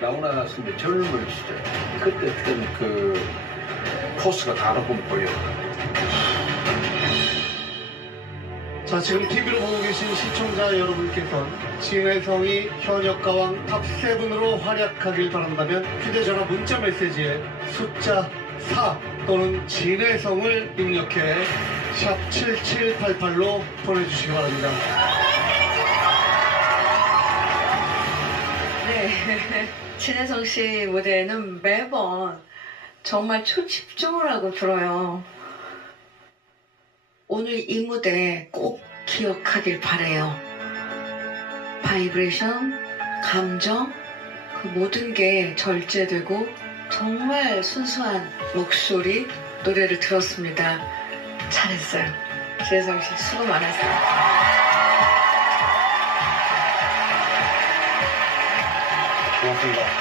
나오고 나서 이제 젊을 시절 그때 어떤 그 포스가 다르고 보여요. 자, 지금 TV로 보고 계신 시청자 여러분께서는 진혜성이 현역 가왕 탑7으로 활약하길 바란다면 휴대전화 문자 메시지에 숫자 4 또는 진혜성을 입력해 샵 7788로 보내주시기 바랍니다. 진혜성 씨 무대에는 매번 정말 초집중을 하고 들어요. 오늘 이 무대 꼭 기억하길 바래요. 바이브레이션, 감정, 그 모든 게 절제되고 정말 순수한 목소리, 노래를 들었습니다. 잘했어요. 진혜성 씨 수고 많았어요. 고맙습니다.